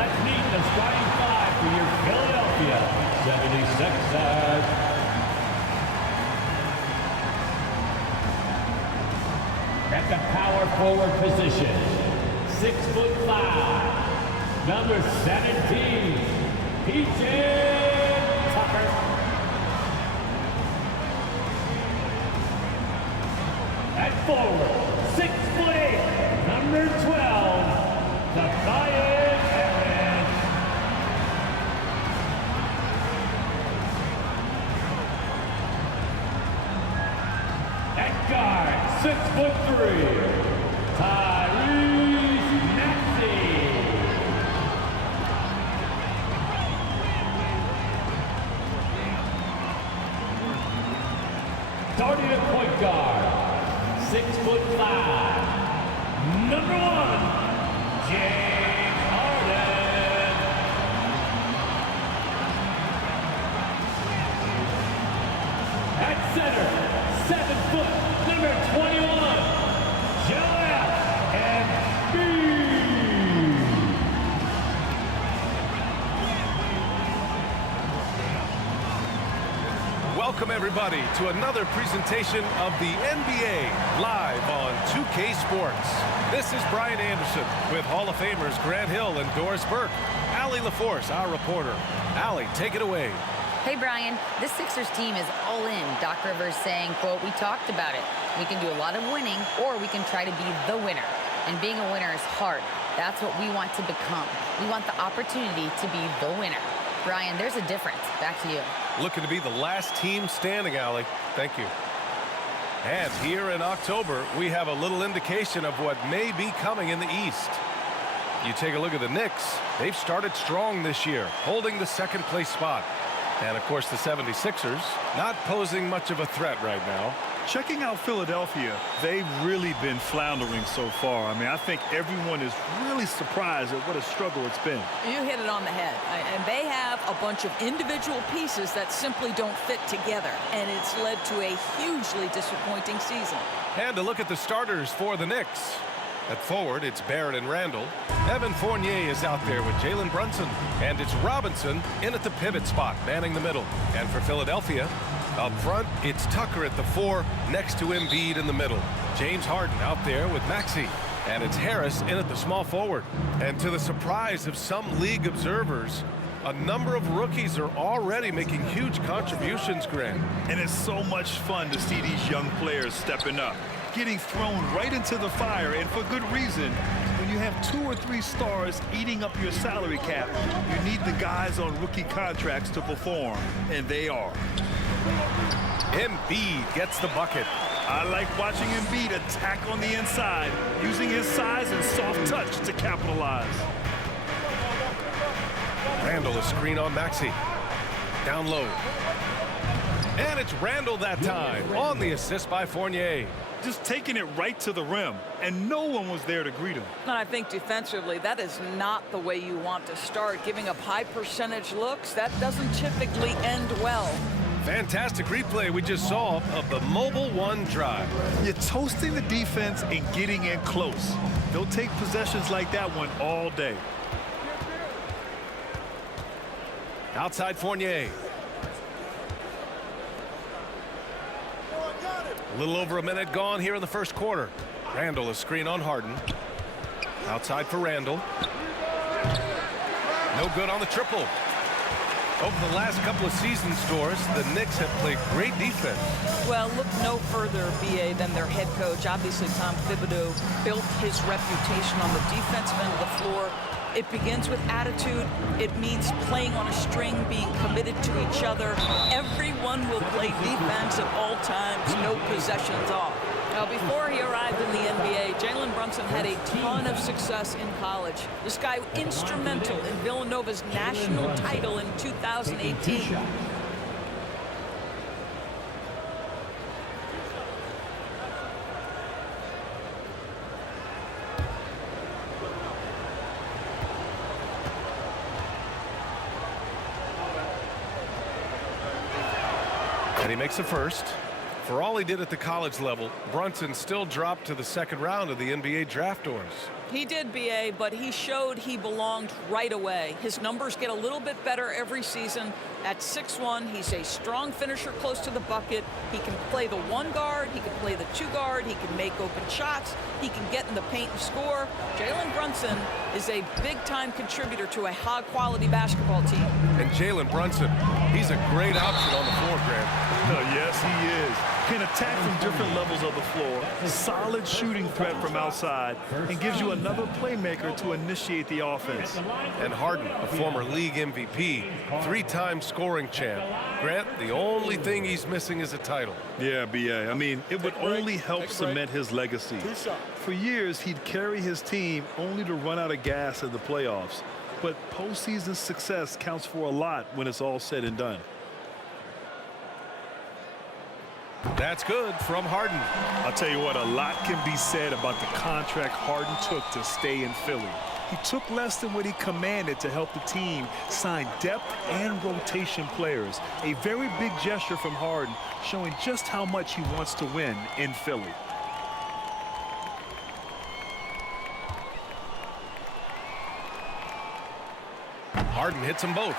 Let's meet the starting five for your Philadelphia 76ers. At the power forward position, 6'5", number 17, PJ Tucker. At forward, 6'8", number 12, Tobias Harris. At guard, 6'3", Tyrese Maxey. Starting at point guard, 6'5", number 1, James Harden. At center, 7 foot, number 21, Joel Embiid. Welcome everybody to another presentation of the NBA live on 2K Sports. This is Brian Anderson with Hall of Famers Grant Hill and Doris Burke. Allie LaForce, our reporter. Allie, take it away. Hey, Brian, this Sixers team is all in. Doc Rivers saying, quote, "We talked about it. We can do a lot of winning, or we can try to be the winner. And being a winner is hard. That's what we want to become. We want the opportunity to be the winner." Brian, there's a difference. Back to you. Looking to be the last team standing, Allie. Thank you. And here in October, we have a little indication of what may be coming in the East. You take a look at the Knicks. They've started strong this year, holding the second place spot. And, of course, the 76ers not posing much of a threat right now. Checking out Philadelphia, they've really been floundering so far. I mean, I think everyone is really surprised at what a struggle it's been. You hit it on the head. And they have a bunch of individual pieces that simply don't fit together. And it's led to a hugely disappointing season. And to look at the starters for the Knicks. At forward, it's Barrett and Randall. Evan Fournier is out there with Jalen Brunson. And it's Robinson in at the pivot spot, manning the middle. And for Philadelphia, up front, it's Tucker at the 4, next to Embiid in the middle. James Harden out there with Maxey. And it's Harris in at the small forward. And to the surprise of some league observers, a number of rookies are already making huge contributions, Grant. And it's so much fun to see these young players stepping up, getting thrown right into the fire, and for good reason. When you have 2 or 3 stars eating up your salary cap, you need the guys on rookie contracts to perform, and they are. Embiid gets the bucket. I like watching Embiid attack on the inside, using his size and soft touch to capitalize. Randall a screen on Maxey. Down low. And it's Randall that time on the assist by Fournier. Just taking it right to the rim, and no one was there to greet him. And I think defensively, that is not the way you want to start. Giving up high percentage looks, that doesn't typically end well. Fantastic replay we just saw of the Mobile One drive. You're toasting the defense and getting in close. They'll take possessions like that one all day. Outside Fournier. A little over a minute gone here in the first quarter. Randall a screen on Harden. Outside for Randall. No good on the triple. Over the last couple of seasons, Doris, the Knicks have played great defense. Well, look no further, B.A., than their head coach. Obviously, Tom Thibodeau built his reputation on the defensive end of the floor. It begins with attitude. It means playing on a string, being committed to each other. Everyone will play defense at all times, no possessions off. Now, before he arrived in the NBA, Jalen Brunson had a ton of success in college. This guy instrumental in Villanova's national title in 2018. And he makes the first. For all he did at the college level, Brunson still dropped to the second round of the NBA draft doors. He did, B.A., but he showed he belonged right away. His numbers get a little bit better every season. At 6'1", he's a strong finisher close to the bucket. He can play the 1 guard. He can play the 2 guard. He can make open shots. He can get in the paint and score. Jalen Brunson is a big-time contributor to a high-quality basketball team. And Jalen Brunson, he's a great option on the floor, Grant. Yes, he is. Can attack from different levels of the floor. Solid shooting threat from outside, and gives you another playmaker to initiate the offense. And Harden, a former league MVP, 3-time scoring champ. Grant, the only thing he's missing is a title. Yeah, B.A. I mean, it would only help cement his legacy. For years, he'd carry his team only to run out of gas in the playoffs. But postseason success counts for a lot when it's all said and done. That's good from Harden. I'll tell you what, a lot can be said about the contract Harden took to stay in Philly. He took less than what he commanded to help the team sign depth and rotation players. A very big gesture from Harden, showing just how much he wants to win in Philly. Harden hits them both.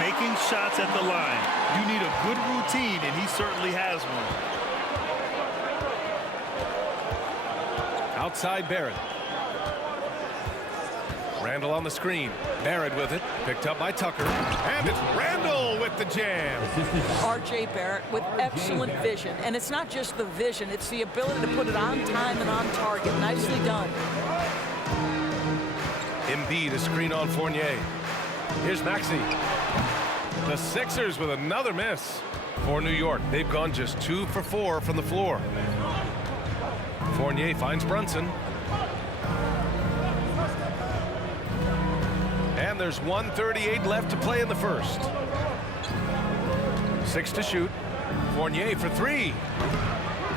Making shots at the line. You need a good routine, and he certainly has one. Outside Barrett. Randall on the screen. Barrett with it. Picked up by Tucker. And it's Randall with the jam. R.J. Barrett with excellent vision. And it's not just the vision. It's the ability to put it on time and on target. Nicely done. Embiid, a screen on Fournier. Here's Maxey. The Sixers with another miss. For New York, they've gone just 2 for 4 from the floor. Fournier finds Brunson. And there's 1:38 left to play in the first. 6 to shoot. Fournier for 3.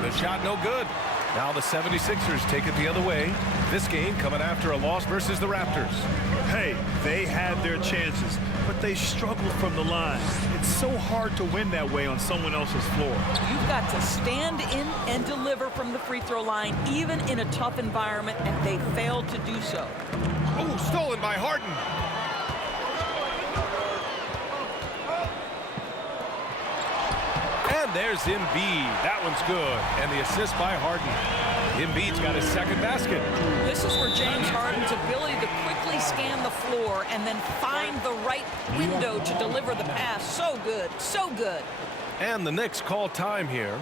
The shot no good. Now the 76ers take it the other way. This game coming after a loss versus the Raptors. Hey, they had their chances, but they struggled from the line. It's so hard to win that way on someone else's floor. You've got to stand in and deliver from the free throw line, even in a tough environment, and they failed to do so. Oh, stolen by Harden. And there's Embiid. That one's good. And the assist by Harden. Embiid's got his second basket. This is where James Harden's ability to quickly scan the floor and then find the right window to deliver the pass. So good, so good. And the Knicks call time here.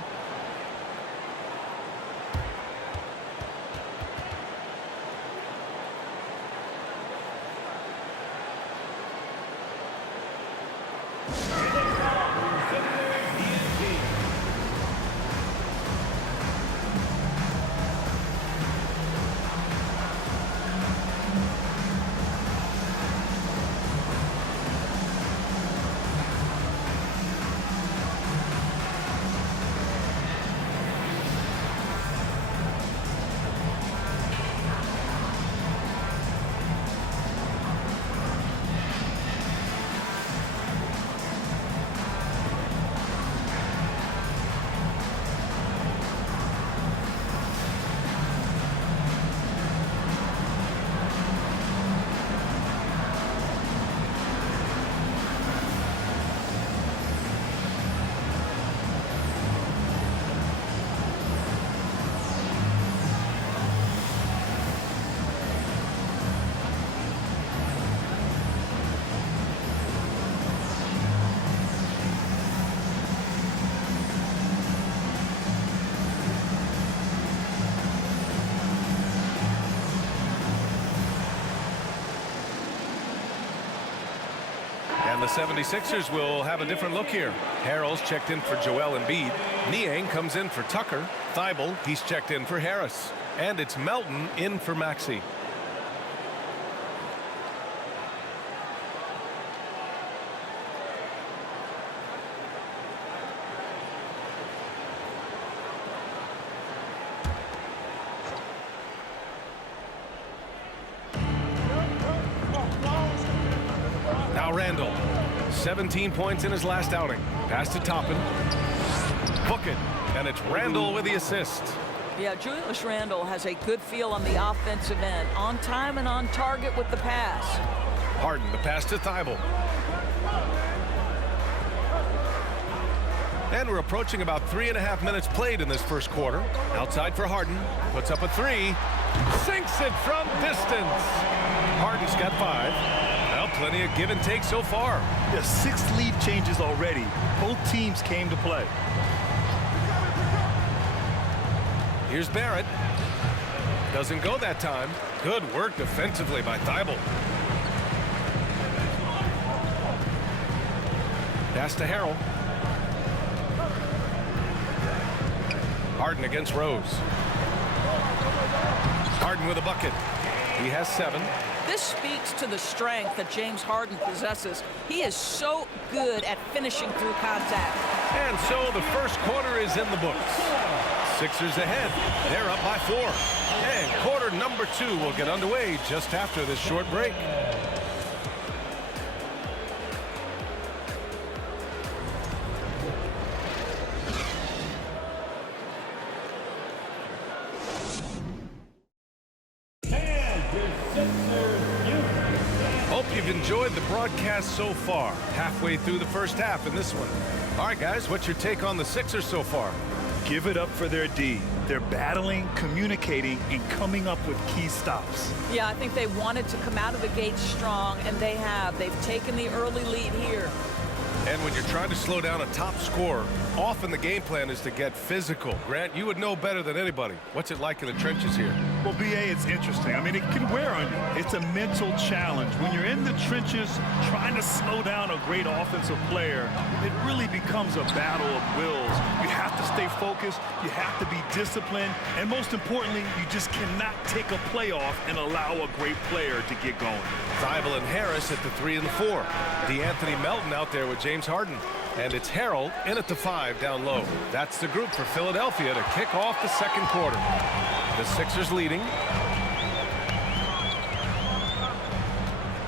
And the 76ers will have a different look here. Harrell's checked in for Joel Embiid. Niang comes in for Tucker. Thibault, he's checked in for Harris. And it's Melton in for Maxey. Now Randall, 17 points in his last outing. Pass to Toppin. Book it. And it's Randall with the assist. Yeah, Julius Randle has a good feel on the offensive end, on time and on target with the pass. Harden, the pass to Thibault. And we're approaching about 3.5 minutes played in this first quarter. Outside for Harden, puts up a three, sinks it from distance. Harden's got 5. Well, plenty of give and take so far. There's 6 lead changes already. Both teams came to play. Here's Barrett. Doesn't go that time. Good work defensively by Thibault. Pass to Harrell. Harden against Rose. Harden with a bucket. He has 7. This speaks to the strength that James Harden possesses. He is so good at finishing through contact. And so the first quarter is in the books. Sixers ahead. They're up by 4. And quarter number 2 will get underway just after this short break. Hope you've enjoyed the broadcast so far. Halfway through the first half in this one. All right, guys, what's your take on the Sixers so far? Give it up for their D. They're battling, communicating, and coming up with key stops. Yeah, I think they wanted to come out of the gate strong, and they have. They've taken the early lead here. And when you're trying to slow down a top scorer, often the game plan is to get physical. Grant, you would know better than anybody. What's it like in the trenches here? Well, BA, it's interesting. I mean, it can wear on you. It's a mental challenge. When you're in the trenches trying to slow down a great offensive player, it really becomes a battle of wills. You have to stay focused. You have to be disciplined. And most importantly, you just cannot take a play off and allow a great player to get going. Thibault and Harris at the 3 and the 4. DeAnthony Melton out there with James Harden. And it's Harrell in at the 5 down low. That's the group for Philadelphia to kick off the second quarter. The Sixers leading.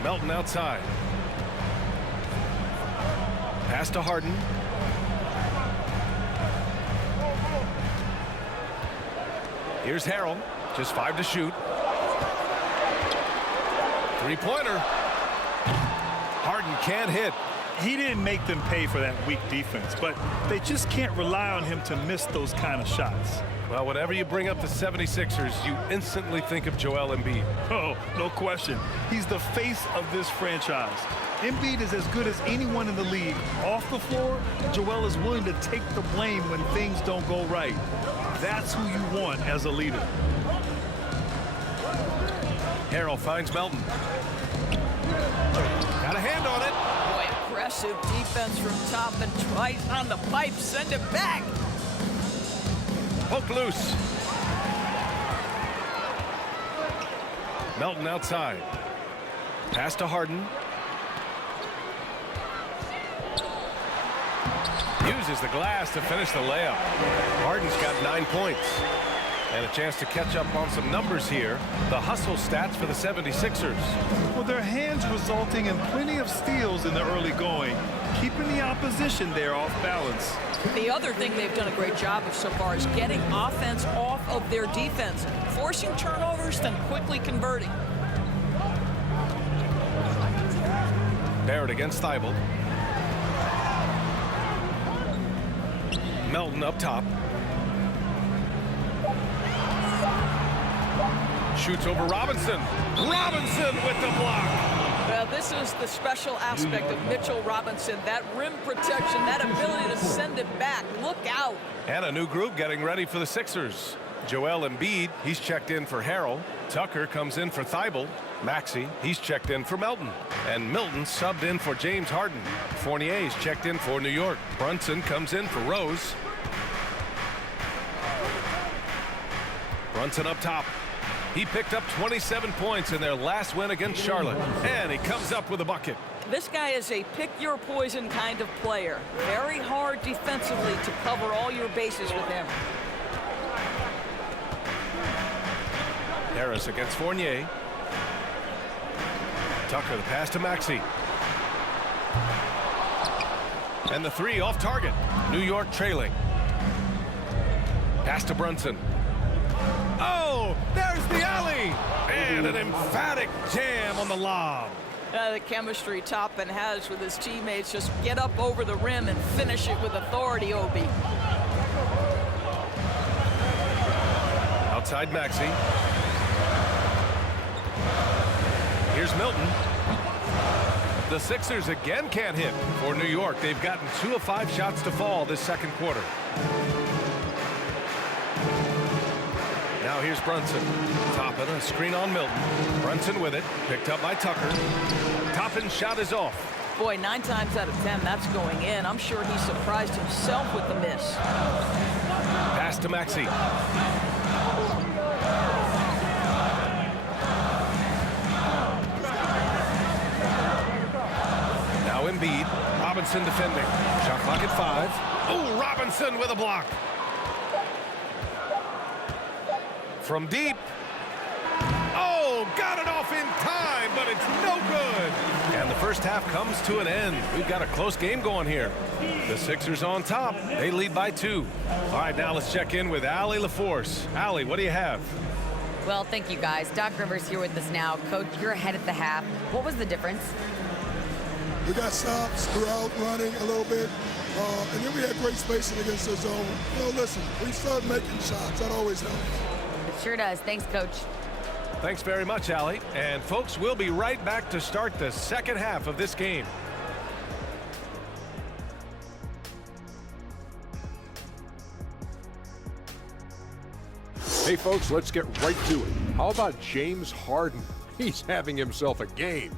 Melton outside. Pass to Harden. Here's Harrell. Just 5 to shoot. Three-pointer. Harden can't hit. He didn't make them pay for that weak defense, but they just can't rely on him to miss those kind of shots. Well, whenever you bring up the 76ers, you instantly think of Joel Embiid. Oh, no question. He's the face of this franchise. Embiid is as good as anyone in the league. Off the floor, Joel is willing to take the blame when things don't go right. That's who you want as a leader. Harrell finds Melton. Got a hand on it. Boy, impressive defense from top and right on the pipe. Send it back. Poke loose. Melton outside. Pass to Harden. Uses the glass to finish the layup. Harden's got 9 points. And a chance to catch up on some numbers here. The hustle stats for the 76ers. Well, their hands resulting in plenty of steals in the early going, keeping the opposition there off balance. The other thing they've done a great job of so far is getting offense off of their defense, forcing turnovers, then quickly converting. Barrett against Thibault. Melton up top. Shoots over Robinson. Robinson with the block. Well, this is the special aspect of Mitchell Robinson. That rim protection, that ability to send it back. Look out. And a new group getting ready for the Sixers. Joel Embiid, he's checked in for Harrell. Tucker comes in for Thibault. Maxey, he's checked in for Melton. And Milton subbed in for James Harden. Fournier's checked in for New York. Brunson comes in for Rose. Brunson up top. He picked up 27 points in their last win against Charlotte. And he comes up with a bucket. This guy is a pick-your-poison kind of player. Very hard defensively to cover all your bases with him. Harris against Fournier. Tucker, the pass to Maxey. And the 3 off target. New York trailing. Pass to Brunson. Oh, there's the alley. And an emphatic jam on the lob. The chemistry Toppin has with his teammates. Just get up over the rim and finish it with authority, Obi. Outside Maxey. Here's Milton. The Sixers again can't hit. For New York, they've gotten 2 of 5 shots to fall this second quarter. Now here's Brunson. Toppin, a screen on Milton. Brunson with it. Picked up by Tucker. Toppin's shot is off. Boy, 9 times out of 10, that's going in. I'm sure he surprised himself with the miss. Pass to Maxey. Now Embiid. Robinson defending. Shot clock at 5. Oh, Robinson with a block. From deep. Oh, got it off in time, but it's no good. And the first half comes to an end. We've got a close game going here. The Sixers on top. They lead by 2. All right, now let's check in with Allie LaForce. Allie, what do you have? Well, thank you, guys. Doc Rivers here with us now. Coach, you're ahead at the half. What was the difference? We got stops throughout running a little bit, and then we had great spacing against the zone. Listen, we started making shots. That always helps. It sure does. Thanks, Coach. Thanks very much, Allie. And folks, we'll be right back to start the second half of this game. Hey, folks, let's get right to it. How about James Harden? He's having himself a game.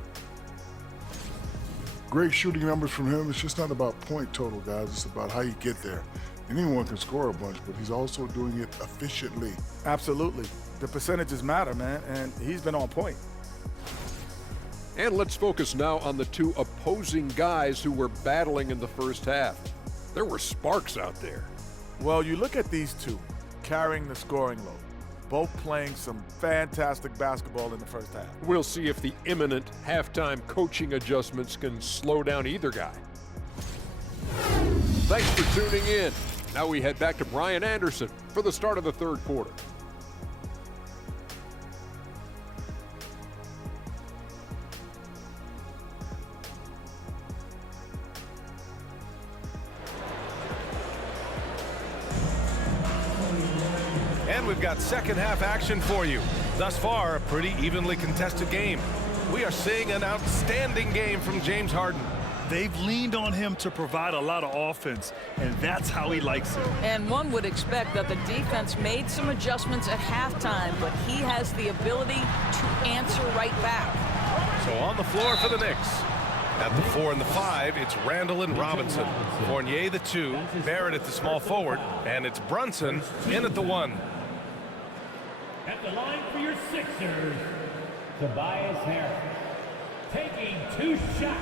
Great shooting numbers from him. It's just not about point total, guys. It's about how you get there. Anyone can score a bunch, but he's also doing it efficiently. Absolutely. The percentages matter, man, and he's been on point. And let's focus now on the 2 opposing guys who were battling in the first half. There were sparks out there. Well, you look at these 2 carrying the scoring load, both playing some fantastic basketball in the first half. We'll see if the imminent halftime coaching adjustments can slow down either guy. Thanks for tuning in. Now we head back to Brian Anderson for the start of the third quarter. And we've got second half action for you. Thus far, a pretty evenly contested game. We are seeing an outstanding game from James Harden. They've leaned on him to provide a lot of offense, and that's how he likes it. And one would expect that the defense made some adjustments at halftime, but he has the ability to answer right back. So on the floor for the Knicks. At the 4 and the 5, it's Randall and Robinson. Fournier the 2, Barrett at the small forward, and it's Brunson in at the 1. At the line for your Sixers, Tobias Harris, taking 2 shots.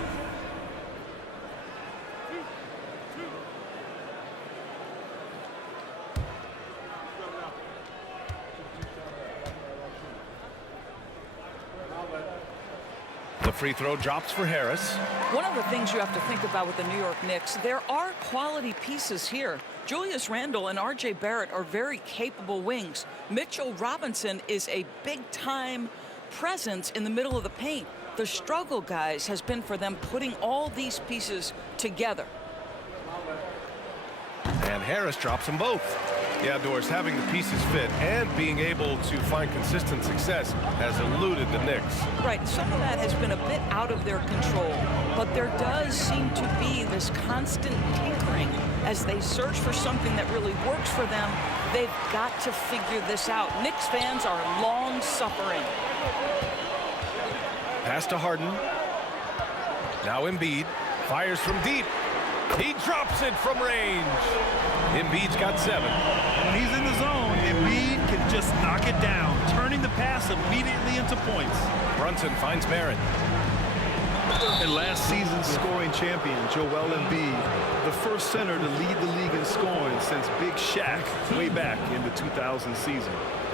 The free throw drops for Harris. One of the things you have to think about with the New York Knicks, there are quality pieces here. Julius Randle and R.J. Barrett are very capable wings. Mitchell Robinson is a big-time presence in the middle of the paint. The struggle, guys, has been for them putting all these pieces together. And Harris drops them both. Yeah, Doris, having the pieces fit and being able to find consistent success has eluded the Knicks. Right, some of that has been a bit out of their control, but there does seem to be this constant tinkering as they search for something that really works for them. They've got to figure this out. Knicks fans are long suffering. Pass to Harden. Now Embiid fires from deep. He drops it from range. Embiid's got 7. When he's in the zone, Embiid can just knock it down, turning the pass immediately into points. Brunson finds Barrett. And last season's scoring champion, Joel Embiid, the first center to lead the league in scoring since Big Shaq way back in the 2000 season.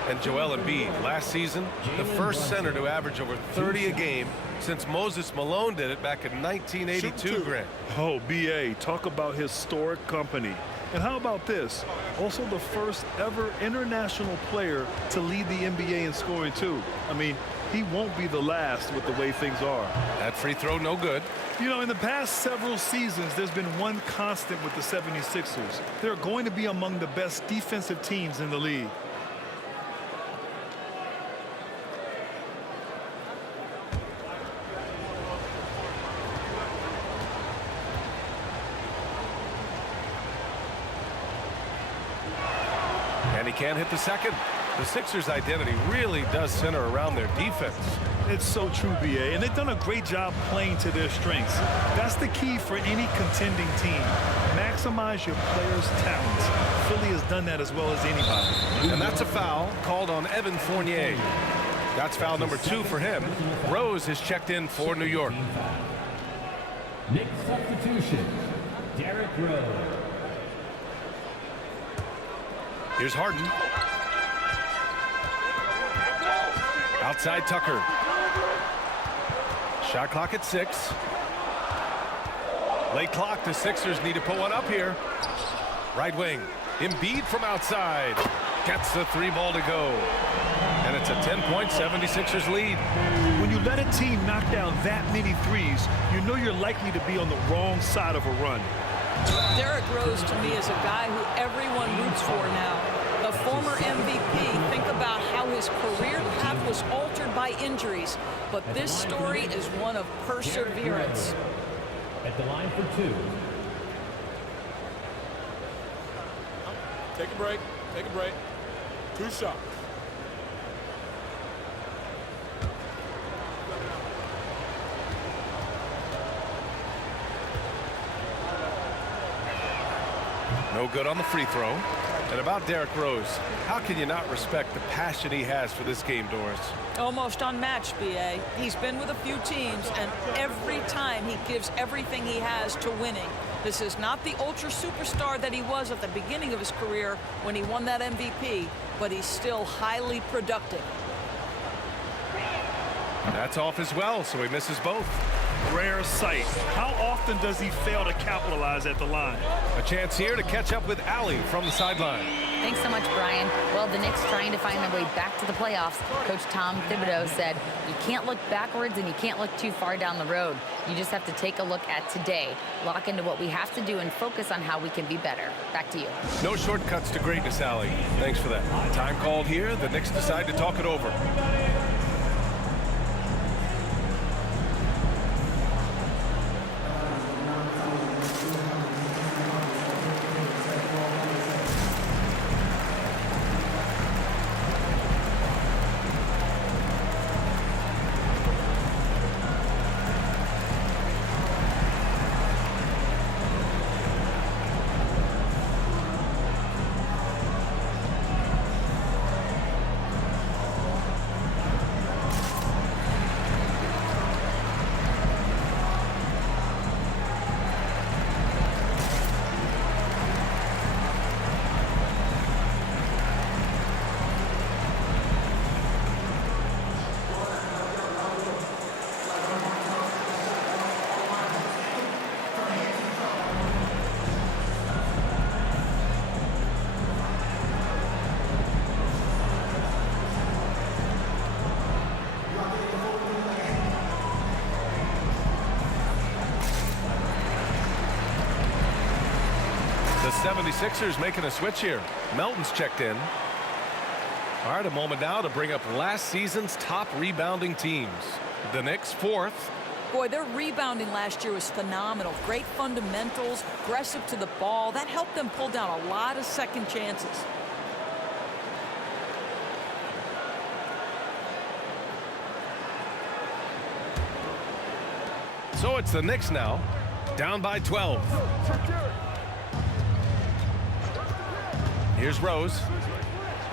And Joel Embiid, last season, the first center to average over 30 a game since Moses Malone did it back in 1982, Grant. Oh, B.A., talk about historic company. And how about this? Also the first ever international player to lead the NBA in scoring too. I mean, he won't be the last with the way things are. That free throw no good. You know, in the past several seasons, there's been one constant with the 76ers. They're going to be among the best defensive teams in the league. And he can't hit the second. The Sixers' identity really does center around their defense. It's so true, BA, and they've done a great job playing to their strengths. That's the key for any contending team. Maximize your players' talents. Philly has done that as well as anybody. And that's a foul called on Evan Fournier. That's foul number 2 for him. Rose is checked in for New York. Knicks substitution, Derrick Rose. Here's Harden. Outside Tucker. Shot clock at 6. Late clock. The Sixers need to put one up here. Right wing. Embiid from outside. Gets the 3 ball to go. And it's a 10-point 76ers lead. When you let a team knock down that many threes, you know you're likely to be on the wrong side of a run. Derrick Rose, to me, is a guy who everyone roots for now. The former MVP, think about how his career path was altered by injuries. But this story is one of perseverance. At the line for 2. Take a break. Take a break. 2 shots. No good on the free throw. And about Derrick Rose, how can you not respect the passion he has for this game, Doris? Almost unmatched, B.A. He's been with a few teams, and every time he gives everything he has to winning. This is not the ultra superstar that he was at the beginning of his career when he won that MVP, but he's still highly productive. That's off as well, so he misses both. Rare sight. How often does he fail to capitalize at the line? A chance here to catch up with Allie from the sideline. Thanks so much, Brian. Well, the Knicks trying to find their way back to the playoffs. Coach Tom Thibodeau said, you can't look backwards and you can't look too far down the road. You just have to take a look at today, lock into what we have to do, and focus on how we can be better. Back to you. No shortcuts to greatness, Allie. Thanks for that. Time called here. The Knicks decide to talk it over. The 76ers making a switch here. Melton's checked in. All right, a moment now to bring up last season's top rebounding teams. The Knicks 4th. Boy, their rebounding last year was phenomenal. Great fundamentals, aggressive to the ball. That helped them pull down a lot of second chances. So it's the Knicks now, down by 12. Here's Rose.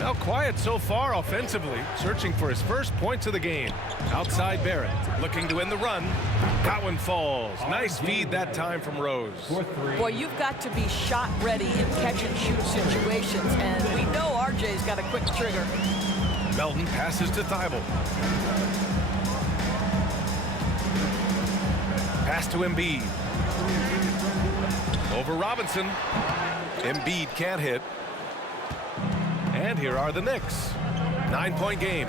Now quiet so far offensively, searching for his first points of the game. Outside Barrett, looking to win the run. That one falls. Nice feed that time from Rose. Boy, you've got to be shot ready in catch-and-shoot situations, and we know RJ's got a quick trigger. Melton passes to Thibault. Pass to Embiid. Over Robinson. Embiid can't hit. And here are the Knicks. 9-point game.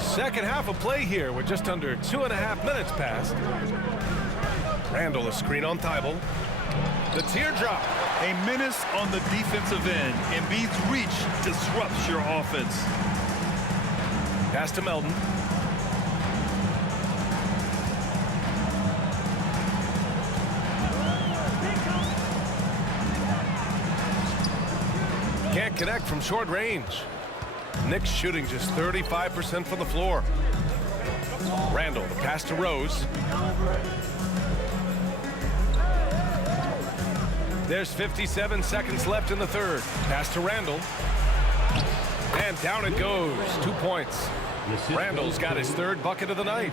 Second half of play here with just under 2.5 minutes passed. Randall, a screen on Thibault. The teardrop. A menace on the defensive end. Embiid's reach disrupts your offense. Pass to Melton. Can't connect from short range. Knicks shooting just 35% from the floor. Randall, the pass to Rose. There's 57 seconds left in the third. Pass to Randall. And down it goes. 2 points. Randall's got his third bucket of the night.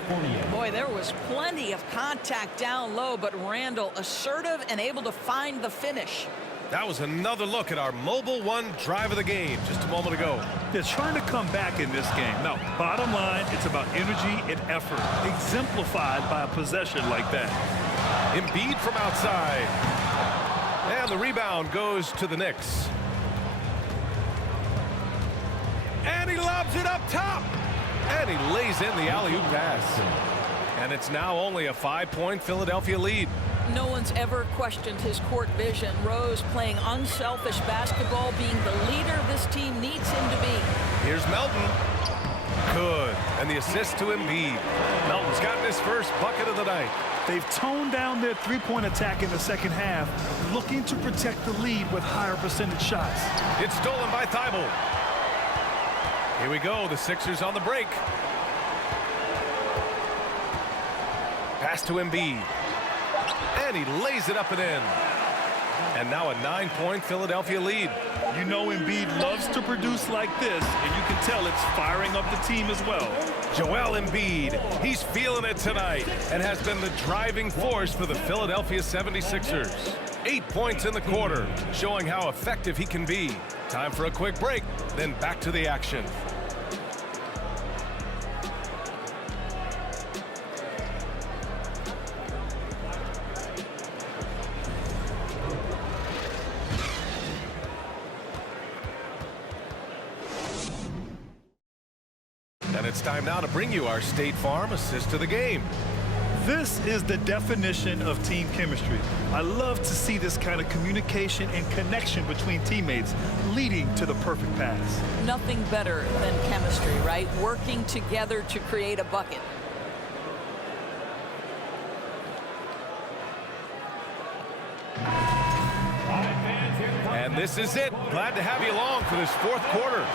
Boy, there was plenty of contact down low, but Randall assertive and able to find the finish. That was another look at our Mobile One drive of the game just a moment ago. They're trying to come back in this game. Now, bottom line, it's about energy and effort, exemplified by a possession like that. Embiid from outside. And the rebound goes to the Knicks. And he lobs it up top. And he lays in the alley-oop pass. And it's now only a 5-point Philadelphia lead. No one's ever questioned his court vision. Rose playing unselfish basketball, being the leader this team needs him to be. Here's Melton. Good. And the assist to Embiid. Melton's gotten his first bucket of the night. They've toned down their three-point attack in the second half, looking to protect the lead with higher percentage shots. It's stolen by Thibault. Here we go. The Sixers on the break. Pass to Embiid. And he lays it up and in. And now a 9-point Philadelphia lead. You know Embiid loves to produce like this, and you can tell it's firing up the team as well. Joel Embiid, he's feeling it tonight and has been the driving force for the Philadelphia 76ers. 8 points in the quarter, showing how effective he can be. Time for a quick break, then back to the action. And it's time now to bring you our State Farm assist to the game. This is the definition of team chemistry. I love to see this kind of communication and connection between teammates leading to the perfect pass. Nothing better than chemistry, right? Working together to create a bucket. And this is it. Glad to have you along for this fourth quarter.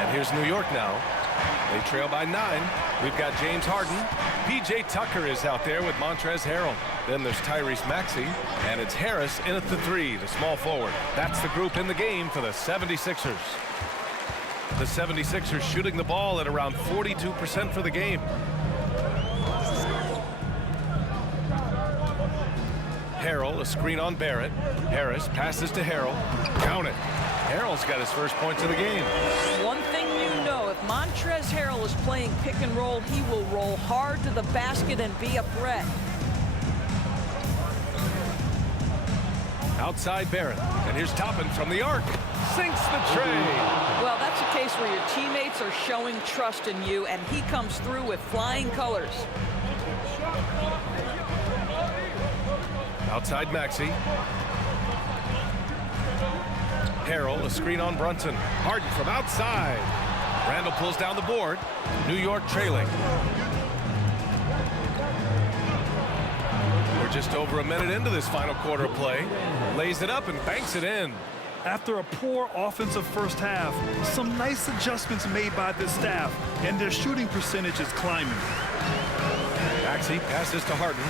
And here's New York now. They trail by 9. We've got James Harden. P.J. Tucker is out there with Montrezl Harrell. Then there's Tyrese Maxey. And it's Harris in at the 3, the small forward. That's the group in the game for the 76ers. The 76ers shooting the ball at around 42% for the game. Harrell, a screen on Barrett. Harris passes to Harrell. Count it. Harrell's got his first points of the game. One thing you know, if Montrezl Harrell is playing pick and roll, he will roll hard to the basket and be a threat. Outside Barrett. And here's Toppin from the arc. Sinks the tray. Well, that's a case where your teammates are showing trust in you, and he comes through with flying colors. Outside Maxey. Harrell, a screen on Brunson. Harden from outside. Randall pulls down the board. New York trailing. We're just over a minute into this final quarter of play. Lays it up and banks it in. After a poor offensive first half, some nice adjustments made by this staff, and their shooting percentage is climbing. Maxey passes to Harden.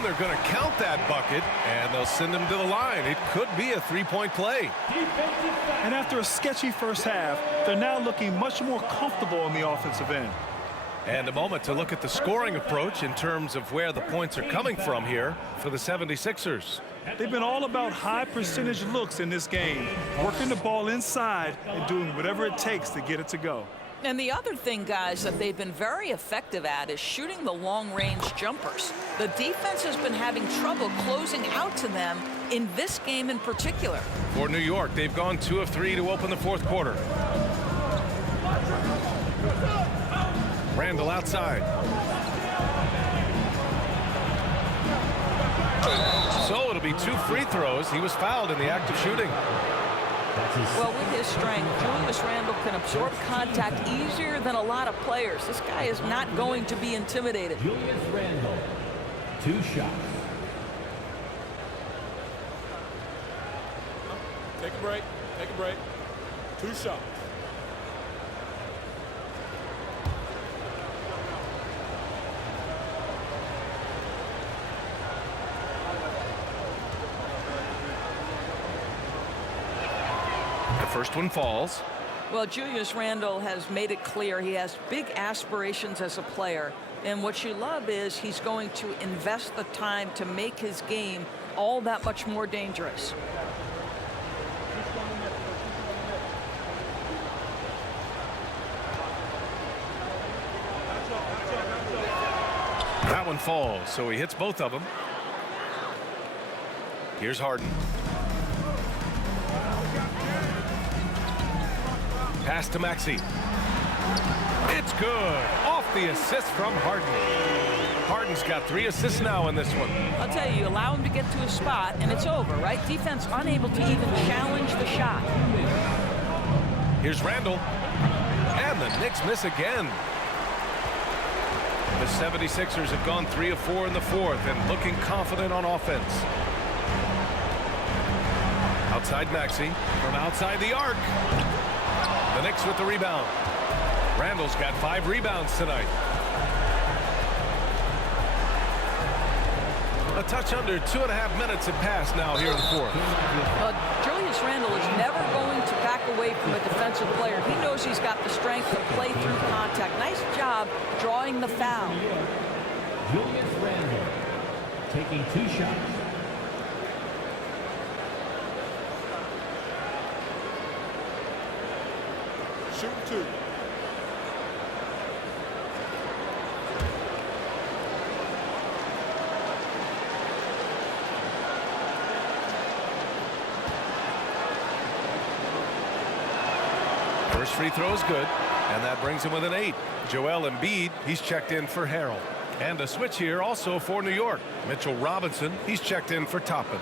They're going to count that bucket, and they'll send him to the line. It could be a three-point play. And after a sketchy first half, they're now looking much more comfortable on the offensive end. And a moment to look at the scoring approach in terms of where the points are coming from here for the 76ers. They've been all about high percentage looks in this game, working the ball inside and doing whatever it takes to get it to go. And the other thing, guys, that they've been very effective at is shooting the long-range jumpers. The defense has been having trouble closing out to them in this game in particular. For New York, they've gone 2 of 3 to open the fourth quarter. Randall outside. So it'll be 2 free throws. He was fouled in the act of shooting. Well, with his strength, Julius Randle can absorb contact easier than a lot of players. This guy is not going to be intimidated. Julius Randle, 2 shots. Take a break. Take a break. 2 shots. First one falls. Well, Julius Randle has made it clear he has big aspirations as a player. And what you love is he's going to invest the time to make his game all that much more dangerous. That one falls, so he hits both of them. Here's Harden. Pass to Maxey. It's good. Off the assist from Harden. Harden's got 3 assists now in this one. I'll tell you, allow him to get to a spot, and it's over, right? Defense unable to even challenge the shot. Here's Randall. And the Knicks miss again. The 76ers have gone 3 of 4 in the fourth and looking confident on offense. Outside Maxey. From outside the arc. The Knicks with the rebound. Randall's got 5 rebounds tonight. A touch under 2.5 minutes have passed now here in the fourth. Julius Randle is never going to back away from a defensive player. He knows he's got the strength to play through contact. Nice job drawing the foul. Julius Randle taking 2 shots. Shoot 2. First free throw is good, and that brings him with an 8. Joel Embiid, he's checked in for Harrell. And a switch here also for New York. Mitchell Robinson, he's checked in for Toppin.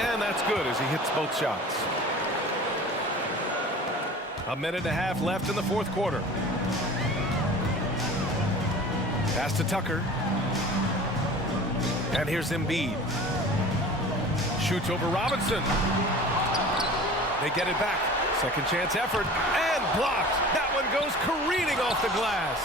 And that's good as he hits both shots. 1.5 minutes left in the fourth quarter. Pass to Tucker. And here's Embiid. Shoots over Robinson. They get it back. Second chance effort. And blocked. That one goes careening off the glass.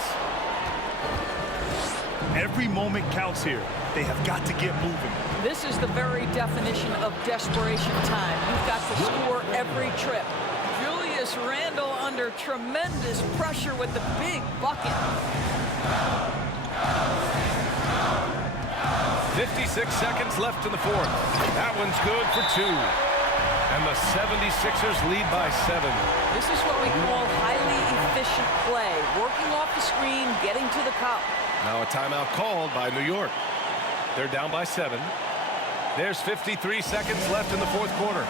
Every moment counts here. They have got to get moving. This is the very definition of desperation time. You've got to score every trip. Julius Randle under tremendous pressure with the big bucket. 56 seconds left in the fourth. That one's good for 2. And the 76ers lead by 7. This is what we call highly efficient play. Working off the screen, getting to the cup. Now a timeout called by New York. They're down by 7. There's 53 seconds left in the fourth quarter.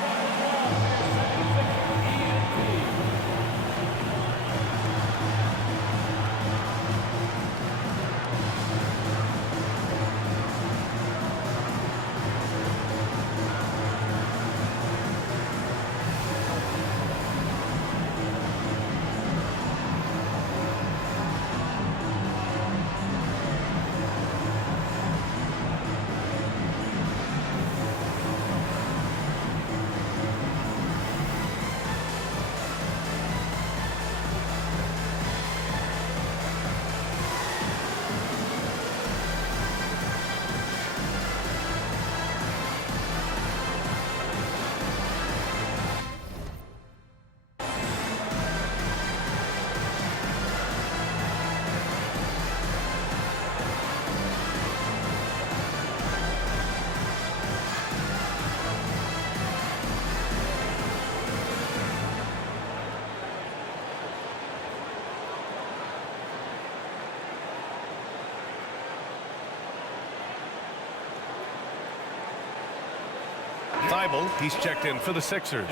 Thybulle, he's checked in for the Sixers.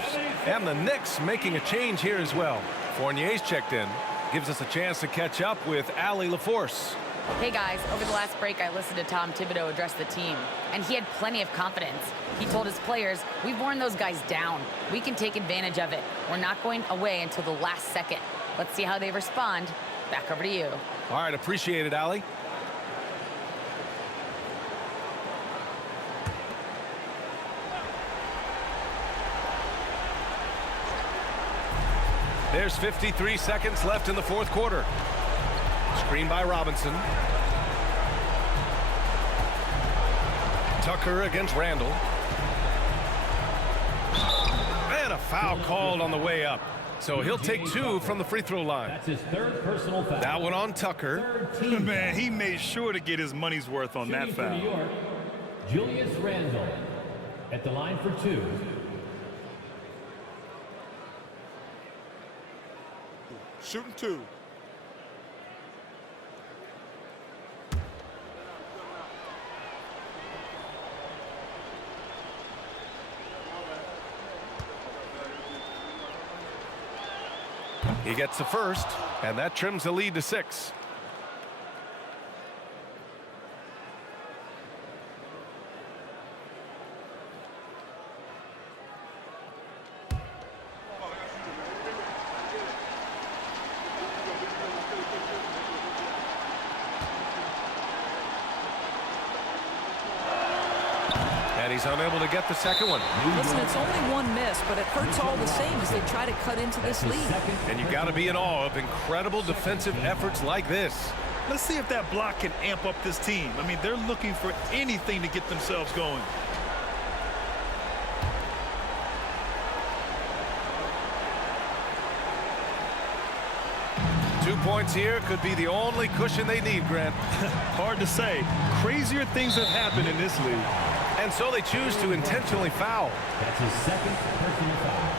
And the Knicks making a change here as well. Fournier's checked in. Gives us a chance to catch up with Allie LaForce. Hey guys, over the last break I listened to Tom Thibodeau address the team, and he had plenty of confidence. He told his players, we've worn those guys down. We can take advantage of it. We're not going away until the last second. Let's see how they respond. Back over to you. All right, appreciate it, Allie. There's 53 seconds left in the fourth quarter. Screen by Robinson. Tucker against Randall. And a foul called on the way up. So he'll take 2 from the free throw line. That's his third personal foul. That one on Tucker. Man, he made sure to get his money's worth on that Shooting for New foul. York, Julius Randle at the line for 2. Shooting 2. He gets the first, and that trims the lead to 6. And he's unable to get the second one. Listen, it's only one miss, but it hurts all the same as they try to cut into this lead. And you got to be in awe of incredible defensive efforts like this. Let's see if that block can amp up this team. I mean, they're looking for anything to get themselves going. Two points here could be the only cushion they need, Grant. Hard to say. Crazier things have happened in this league. And so they choose to intentionally foul. That's his second personal foul.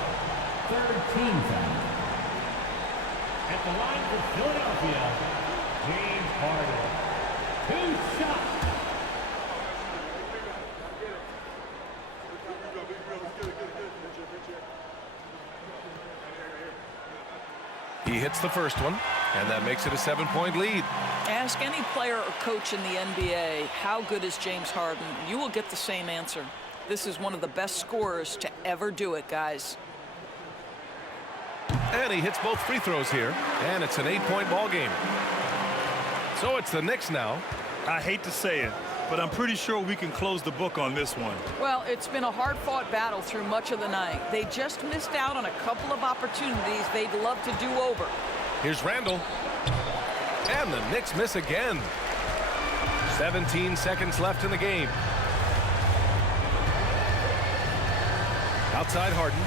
Third team foul. At the line for Philadelphia, James Harden. 2 shots. He hits the first one, and that makes it a 7-point lead. Ask any player or coach in the NBA, how good is James Harden? You will get the same answer. This is one of the best scorers to ever do it, guys. And he hits both free throws here, and it's an 8-point ball game. So it's the Knicks now. I hate to say it, but I'm pretty sure we can close the book on this one. Well, it's been a hard-fought battle through much of the night. They just missed out on a couple of opportunities they'd love to do over. Here's Randall. And the Knicks miss again. 17 seconds left in the game. Outside Harden.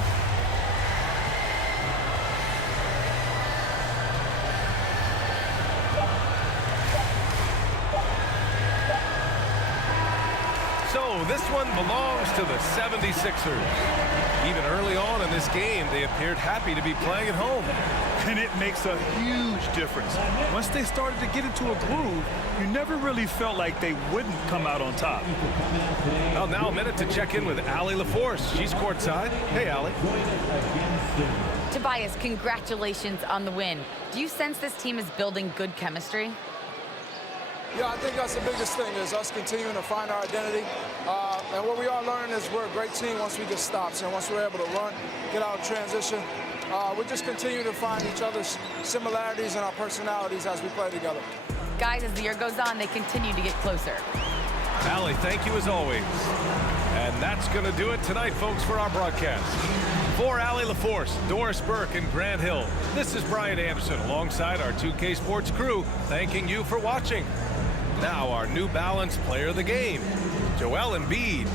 So this one belongs to the 76ers. Even early on in this game, they appeared happy to be playing at home. And it makes a huge difference. Once they started to get into a groove, you never really felt like they wouldn't come out on top. Well, now a minute to check in with Allie LaForce. She's courtside. Hey, Allie. Tobias, congratulations on the win. Do you sense this team is building good chemistry? Yeah, I think that's the biggest thing is us continuing to find our identity. And what we are learning is we're a great team once we get stops. And once we're able to run, get out of transition, we just continue to find each other's similarities and our personalities as we play together. Guys, as the year goes on, they continue to get closer. Allie, thank you as always. And that's going to do it tonight, folks, for our broadcast. For Allie LaForce, Doris Burke, and Grant Hill, this is Brian Anderson alongside our 2K Sports crew, thanking you for watching. Now our New Balance player of the game, Joel Embiid.